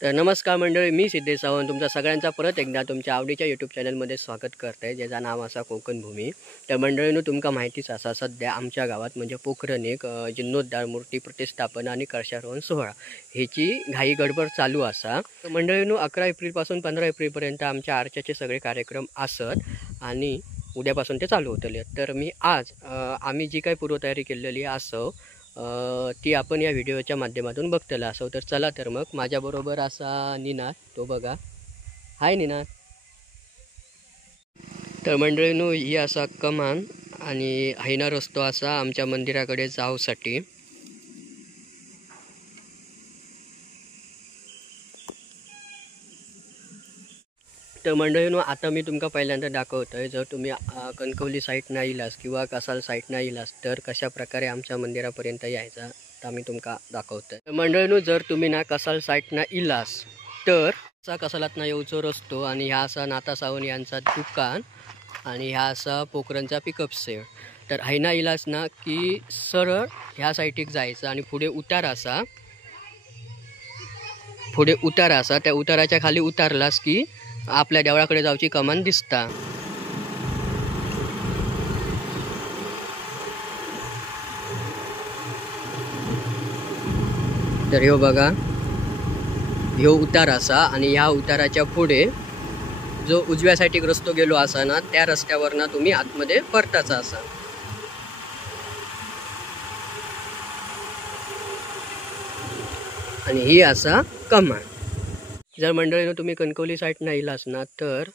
तर नमस्कार मंडळी, मी सिद्धेश सावंत तुमचा सगळ्यांचा परत एकदा तुमच्या आवडीच्या यूट्यूब चॅनलमध्ये स्वागत करते, ज्याचं नाव असा कोकण भूमी. तर मंडळीनं तुमका माहितीच असा, सध्या आमच्या गावात म्हणजे पोखरण एक जीर्णोद्धार, मूर्ती प्रतिष्ठापना आणि कळशारोहण सोहळा ह्याची घाई गडबड चालू असा. तर मंडळीनं 11 एप्रिलपासून 15 एप्रिलपर्यंत आमच्या आरच्याचे सगळे कार्यक्रम असत आणि उद्यापासून ते चालू होतले. तर मी आज आम्ही जी काही पूर्वतयारी केलेली असं ती आपण या व्हिडिओच्या माध्यमातून बघतला असो. तर चला तर मग माझ्याबरोबर असा निनाद, तो बघा. हाय निनाद. तर मंडळीनो, ही असा कमान आणि हैना रस्तो असा आमच्या मंदिराकडे जाऊसाठी. तर मंडळीनो, आता मी तुमका पहिल्यांदा दाखवतोय, जर तुम्ही कणकवली साईडना येलास किंवा कसाल साईडना येलास तर कशा प्रकारे आमच्या मंदिरापर्यंत यायचा तर मी तुमका दाखवतोय. तर मंडळीनो, जर तुम्ही ना कसाल साईडना येलास तर असा कसालातना येऊचो रस्तो आणि ह्या असा नाता सावंत यांचा दुकान आणि ह्या असा पोखरणचा पिकअप सेट. तर हैना इलास ना की सरळ ह्या साईडीक जायचं आणि पुढे उतार असा त्या उताराच्या खाली उतारलास की आपल्या देवळाकडे जाऊची कमान दिसता. तर ह्यो बघा, ह्यो उतार असा आणि ह्या उताराच्या पुढे जो उजव्या साईडीक रस्तो गेलो असा ना, त्या रस्त्यावरना तुम्ही आतमध्ये परताचा असा. आणि ही असा कमान. जर मंडळीनं तुम्ही कणकवली साईडना येलास ना तर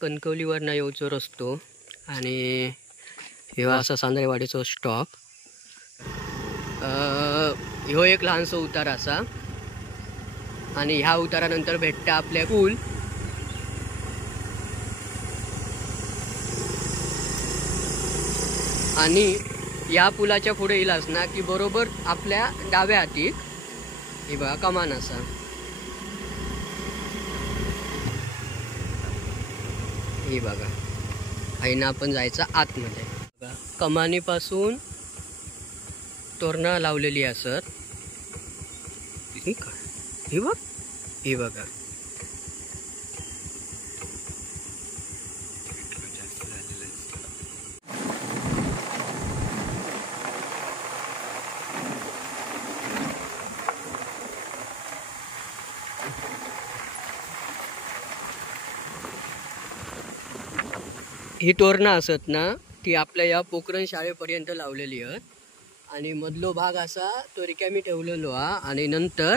कणकवलीवरना येऊचो रस्तो आणि ह्यो असा सांद्रेवाडीचो स्टॉप. ह्यो एक लहानसो उतार असा आणि ह्या उतारानंतर भेटता आपल्या पूल. आणि या पुलाच्या पुढे येलास ना की बरोबर आपल्या डाव्या हातीक हे बघा कमान असा. हे बघा, हैना आपण जायचं आतमध्ये. बघा, कमानीपासून तोरणा लावलेली असत. ही बघा, ही तोरणा असत ना ती आपल्या या पोखरण शाळेपर्यंत लावलेली आहेत आणि मधलो भाग असा तो रिकामी ठेवलेलो हा. आणि नंतर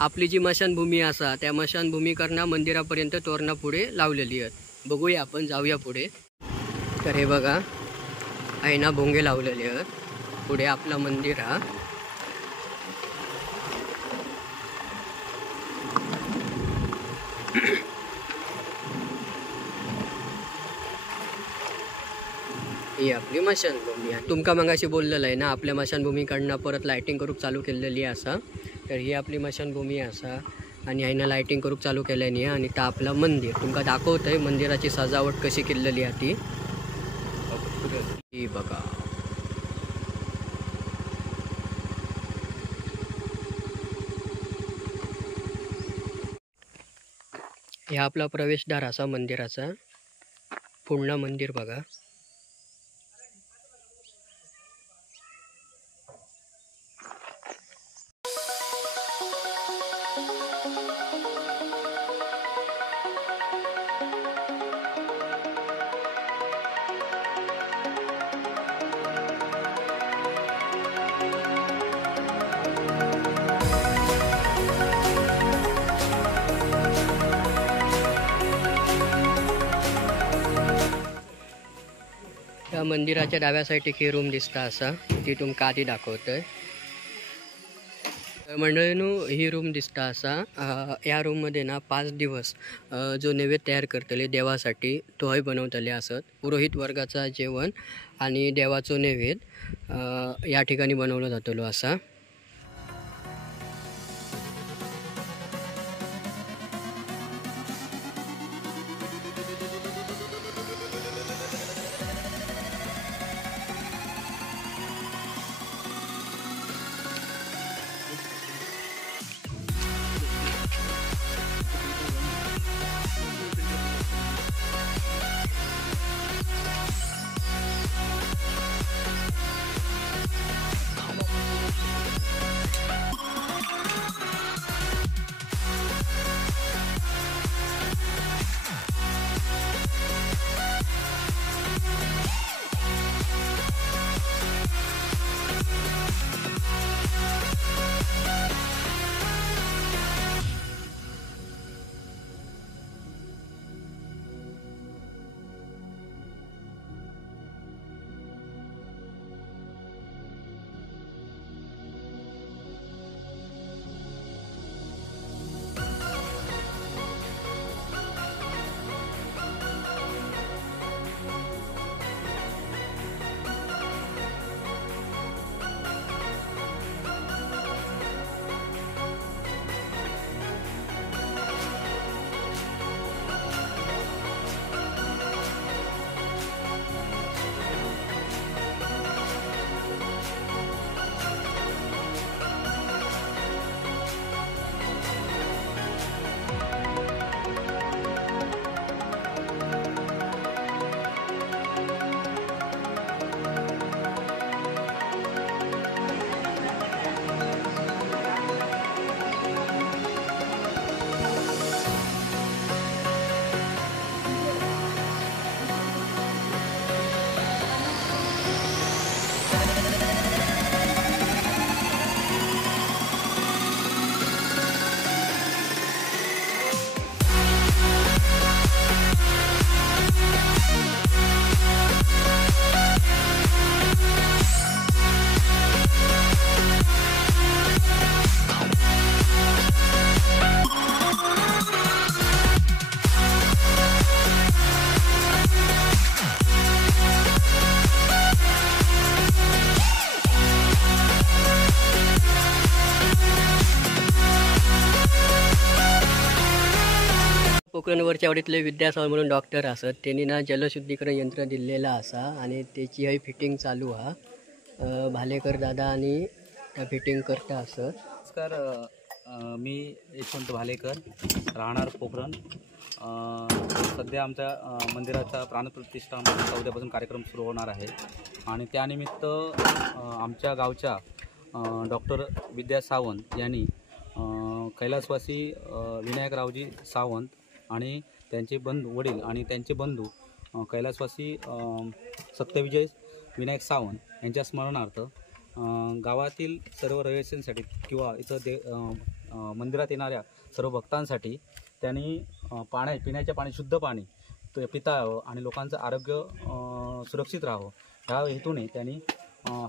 आपली जी मशानभूमी असा त्या मशानभूमी करना मंदिरापर्यंत तोरणा पुढे लावलेली आहेत. बघूया, आपण जाऊया पुढे. तर हे बघा, हैना भोंगे लावलेले आहेत. पुढे आपला मंदिर हा. ही आपली मशानभूमी आहे. तुमका मगाशी बोललेलं आहे ना, आपल्या मशानभूमीकडनं परत लायटिंग करूक चालू केलेली असा. तर ही आपली मशानभूमी असा आणि हायना लायटिंग करूक चालू केल्यानी आणि ता आपला मंदिर तुमका दाखवतंय. मंदिराची सजावट कशी केलेली आहे ती ही बघा. ह्या आपला प्रवेशद्वार असा मंदिराचा. पूर्ण मंदिर बघा. त्या मंदिराच्या डाव्या साईडीक ही रूम दिसता असा, ती तुमका आधी दाखवतोय. मंडळीनो, ही रूम दिसता असा. या रूममध्ये ना 5 दिवस जो नैवेद्य तयार करतले देवासाठी तोही बनवतले असत. पुरोहित वर्गाचा जेवण आणि देवाचो नैवेद्य या ठिकाणी बनवलं जातलो असा. पोखरणवरच्या आवडीतले विद्यासागर म्हणून डॉक्टर असत, त्यांनी ना जलशुद्धीकरण यंत्र दिलेलं असा आणि त्याची हय फिटिंग चालू हा. भालेकर दादा आणि त्या फिटिंग करता असत. नमस्कार, मी यशवंत भालेकर, राहणार पोखरण. सध्या आमच्या मंदिराचा प्राणप्रतिष्ठा उद्यापासून कार्यक्रम सुरू होणार आहे आणि त्यानिमित्त आमच्या गावच्या डॉक्टर विद्या सावंत यांनी कैलासवासी विनायकरावजी सावंत आणि त्यांचे वडील आणि त्यांचे बंधू कैलासवासी सत्यविजय विनायक सावंत यांच्या स्मरणार्थ गावातील सर्व रहिवाशांसाठी किंवा इथं मंदिरात येणाऱ्या सर्व भक्तांसाठी त्यांनी पिण्याचे पाणी, शुद्ध पाणी पिता यावं आणि लोकांचं आरोग्य सुरक्षित राहावं ह्या हेतूने त्यांनी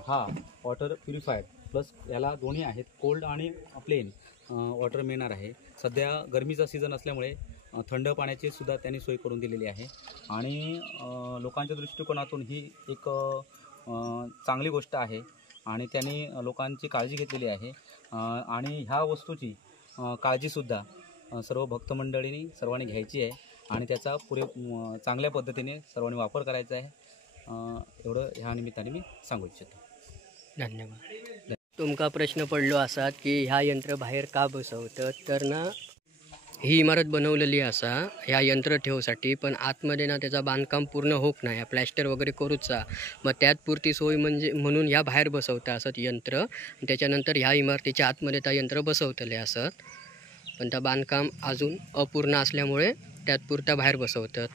हा वॉटर प्युरिफायर प्लस याला दोन्ही आहेत, कोल्ड आणि प्लेन वॉटर मिळणार आहे. सध्या गरमीचा सीझन असल्यामुळे थंड पाण्याची सुद्धा त्यांनी सोय करून दिलेली आहे आणि लोकांच्या दृष्टिकोनातून ही एक चांगली गोष्ट आहे आणि त्यांनी लोकांची काळजी घेतलेली आहे आणि ह्या वस्तूची काळजीसुद्धा सर्व भक्तमंडळींनी सर्वांनी घ्यायची आहे आणि त्याचा चांगल्या पद्धतीने सर्वांनी वापर करायचा आहे. एवढं ह्या निमित्ताने मी सांगू इच्छितो. धन्यवाद. तुमका प्रश्न पडलो असा की ह्या यंत्र बाहेर का बसवतं, तर ना ही इमारत बनवलेली असा ह्या यंत्र ठेवसाठी, पण आतमध्ये ना त्याचा बांधकाम पूर्ण होत नाही, प्लॅस्टर वगैरे करूचा. मग त्यात पुरती सोय म्हणून ह्या बाहेर बसवता असत यंत्र. त्याच्यानंतर ह्या इमारतीच्या आतमध्ये त्या यंत्र बसवतले असत, पण त्या बांधकाम अजून अपूर्ण असल्यामुळे त्यात पुरता बाहेर बसवतात.